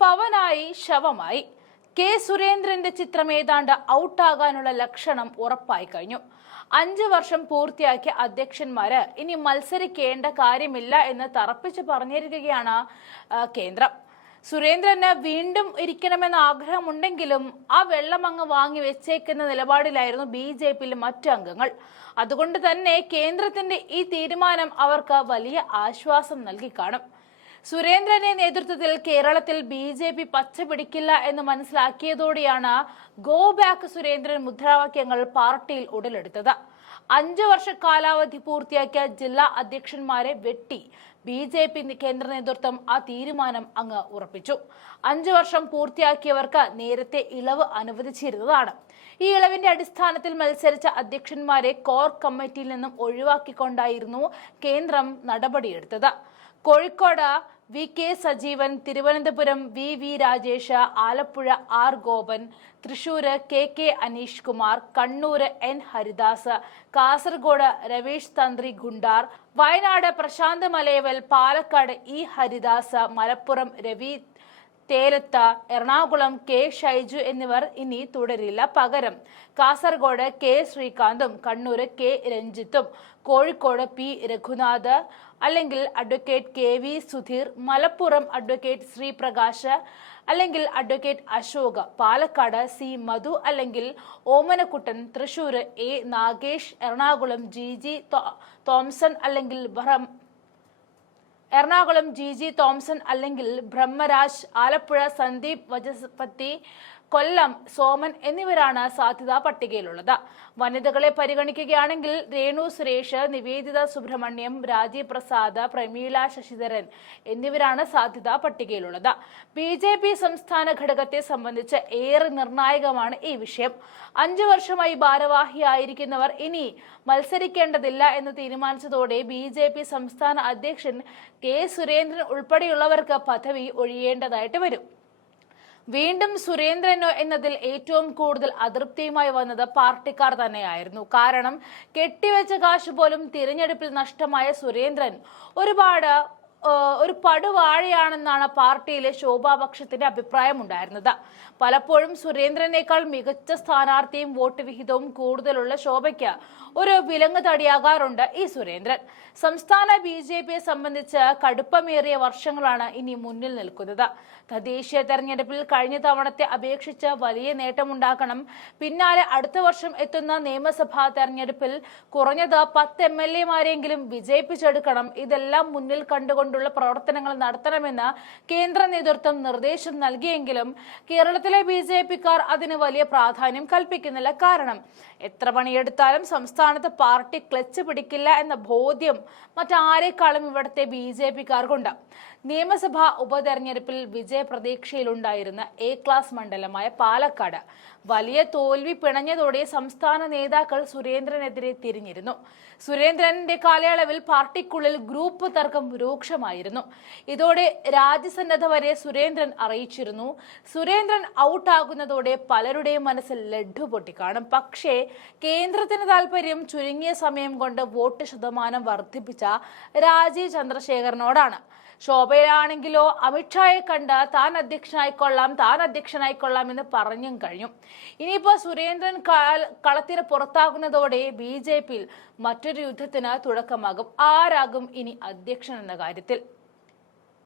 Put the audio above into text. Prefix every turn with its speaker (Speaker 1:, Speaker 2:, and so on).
Speaker 1: Pavanayi ശവമായി. K സുരേന്ദ്രന്റെ ചിത്രം ഏതാണ്ട് ഔട്ടാകാനുള്ള ലക്ഷണം ഉറപ്പായി കഴിഞ്ഞു. അഞ്ച് വർഷം പൂർത്തിയാക്കിയ അധ്യക്ഷന്മാര് ഇനി മത്സരിക്കേണ്ട കാര്യമില്ല എന്ന് തറപ്പിച്ച് പറഞ്ഞിരിക്കുകയാണ് കേന്ദ്രം. സുരേന്ദ്രന് വീണ്ടും ഇരിക്കണമെന്ന ആഗ്രഹമുണ്ടെങ്കിലും ആ വെള്ളം അങ്ങ് വാങ്ങി വെച്ചേക്കുന്ന നിലപാടിലായിരുന്നു ബി ജെ പിയിലെ മറ്റു അംഗങ്ങൾ. അതുകൊണ്ട് തന്നെ കേന്ദ്രത്തിന്റെ ഈ തീരുമാനം അവർക്ക് വലിയ ആശ്വാസം നൽകി കാണും. സുരേന്ദ്രന്റെ നേതൃത്വത്തിൽ കേരളത്തിൽ ബി ജെ പി പച്ച പിടിക്കില്ല എന്ന് മനസ്സിലാക്കിയതോടെയാണ് ഗോ ബാക്ക് സുരേന്ദ്രൻ മുദ്രാവാക്യങ്ങൾ പാർട്ടിയിൽ ഉടലെടുത്തത്. അഞ്ചു വർഷ കാലാവധി പൂർത്തിയാക്കിയ ജില്ലാ അധ്യക്ഷന്മാരെ വെട്ടി ബി ജെ പി കേന്ദ്ര നേതൃത്വം ആ തീരുമാനം അങ്ങ് ഉറപ്പിച്ചു. അഞ്ചു വർഷം പൂർത്തിയാക്കിയവർക്ക് നേരത്തെ ഇളവ് അനുവദിച്ചിരുന്നതാണ്. ഈ ഇളവിന്റെ അടിസ്ഥാനത്തിൽ മത്സരിച്ച അധ്യക്ഷന്മാരെ കോർ കമ്മിറ്റിയിൽ നിന്നും ഒഴിവാക്കിക്കൊണ്ടായിരുന്നു കേന്ദ്രം നടപടിയെടുത്തത്. Kozhikode V K Sajeevan Thiruvananthapuram V V Rajesh Alappuzha R Gopan Thrissur K K Aneesh Kumar Kannur N Haridas Kasaragod Raveesh Thantri Kundar Wayanad Prashanth Malayaval Palakkad E Haridas Malappuram Ravi Therath Ernakulam K Shaiju എന്നിവർ ഇനി തുടരില്ല പകരം. Kasaragod K ശ്രീകാന്തും Kannur K രഞ്ജിത്തും Kozhikode P Raghunath അല്ലെങ്കിൽ advocate K V Sudheer Malappuram advocate Sreeprakash അല്ലെങ്കിൽ advocate Ashok Palakkad C Madhu അല്ലെങ്കിൽ Omanakuttan Thrissur A Nagesh Ernakulam G G Thomson അല്ലെങ്കിൽ എറണാകുളം ജി ജി തോംസൺ അല്ലെങ്കിൽ ബ്രഹ്മരാജ് ആലപ്പുഴ സന്ദീപ് വജസ്പതി കൊല്ലം സോമൻ എന്നിവരാണ് സാധ്യതാ പട്ടികയിലുള്ളത്. വനിതകളെ പരിഗണിക്കുകയാണെങ്കിൽ രേണു സുരേഷ് നിവേദിത സുബ്രഹ്മണ്യം രാജീവ് പ്രസാദ് പ്രമീള ശശിധരൻ എന്നിവരാണ് സാധ്യതാ പട്ടികയിലുള്ളത്. ബി ജെ പി സംസ്ഥാന ഘടകത്തെ സംബന്ധിച്ച് ഏറെ നിർണായകമാണ് ഈ വിഷയം. അഞ്ചു വർഷമായി ഭാരവാഹിയായിരിക്കുന്നവർ ഇനി മത്സരിക്കേണ്ടതില്ല എന്ന് തീരുമാനിച്ചതോടെ ബി ജെ പി സംസ്ഥാന അധ്യക്ഷൻ കെ സുരേന്ദ്രൻ ഉൾപ്പെടെയുള്ളവർക്ക് പദവി ഒഴിയേണ്ടതായിട്ട് വരും. വീണ്ടും സുരേന്ദ്രനോ എന്നതിൽ ഏറ്റവും കൂടുതൽ അതൃപ്തിയുമായി വന്നത് പാർട്ടിക്കാർ തന്നെയായിരുന്നു. കാരണം കെട്ടിവെച്ച കാശ് പോലും തിരഞ്ഞെടുപ്പിൽ നഷ്ടമായ സുരേന്ദ്രൻ ഒരുപാട് ഒരു പടുവാഴയാണെന്നാണ് പാർട്ടിയിലെ ശോഭാപക്ഷത്തിന്റെ അഭിപ്രായം ഉണ്ടായിരുന്നത്. പലപ്പോഴും സുരേന്ദ്രനേക്കാൾ മികച്ച സ്ഥാനാർത്ഥിയും വോട്ട് വിഹിതവും കൂടുതലുള്ള ശോഭയ്ക്ക് ഒരു വിലങ്ങ് തടിയാകാറുണ്ട് ഈ സുരേന്ദ്രൻ. സംസ്ഥാന ബി ജെ പിയെ സംബന്ധിച്ച് കടുപ്പമേറിയ വർഷങ്ങളാണ് ഇനി മുന്നിൽ നിൽക്കുന്നത്. തദ്ദേശീയ തെരഞ്ഞെടുപ്പിൽ കഴിഞ്ഞ തവണത്തെ അപേക്ഷിച്ച് വലിയ നേട്ടമുണ്ടാക്കണം പിന്നാലെ അടുത്ത വർഷം എത്തുന്ന നിയമസഭാ തെരഞ്ഞെടുപ്പിൽ കുറഞ്ഞത് പത്ത് എം എൽ എമാരെങ്കിലും വിജയിപ്പിച്ചെടുക്കണം. ഇതെല്ലാം മുന്നിൽ കണ്ടുകൊണ്ടുള്ള പ്രവർത്തനങ്ങൾ നടത്തണമെന്ന് കേന്ദ്ര നേതൃത്വം നിർദ്ദേശം നൽകിയെങ്കിലും കേരളത്തിലെ ബി ജെ പിക്കാർ അതിന് വലിയ പ്രാധാന്യം കൽപ്പിക്കുന്നില്ല. കാരണം എത്ര പണിയെടുത്താലും സംസ്ഥാനത്ത് പാർട്ടി ക്ലച്ച് പിടിക്കില്ല എന്ന ബോധ്യം മറ്റാരെക്കാളും ഇവിടുത്തെ ബി ജെ പിക്കാർക്കുണ്ട്. നിയമസഭാ ഉപതെരഞ്ഞെടുപ്പിൽ വിജയപ്രതീക്ഷയിലുണ്ടായിരുന്ന എ ക്ലാസ് മണ്ഡലമായ പാലക്കാട് വലിയ തോൽവി പിണഞ്ഞതോടെ സംസ്ഥാന നേതാക്കൾ സുരേന്ദ്രനെതിരെ തിരിഞ്ഞിരുന്നു. സുരേന്ദ്രന്റെ കാലയളവിൽ പാർട്ടിക്കുള്ളിൽ ഗ്രൂപ്പ് തർക്കം രൂക്ഷമായിരുന്നു ഇതോടെ രാജ്യസന്നദ്ധ വരെ സുരേന്ദ്രൻ അറിയിച്ചിരുന്നു. സുരേന്ദ്രൻ ഔട്ടാകുന്നതോടെ പലരുടെയും മനസ്സിൽ ലഡ്ഡു പൊട്ടിക്കാണും. പക്ഷേ കേന്ദ്രത്തിന് താല്പര്യം ചുരുങ്ങിയ സമയം കൊണ്ട് വോട്ട് ശതമാനം വർദ്ധിപ്പിച്ച രാജീവ് ചന്ദ്രശേഖരനോടാണ്. ശോഭയാണെങ്കിലോ അമിത്ഷായെ കണ്ട് താൻ അധ്യക്ഷനായിക്കൊള്ളാം താൻ അധ്യക്ഷനായിക്കൊള്ളാം എന്ന് പറഞ്ഞും കഴിഞ്ഞു. ഇനിയിപ്പോ സുരേന്ദ്രൻ കളത്തിന് പുറത്താകുന്നതോടെ ബി ജെ പിയിൽ മറ്റൊരു യുദ്ധത്തിന് തുടക്കമാകും. ആരാകും ഇനി അധ്യക്ഷൻ എന്ന കാര്യത്തിൽ?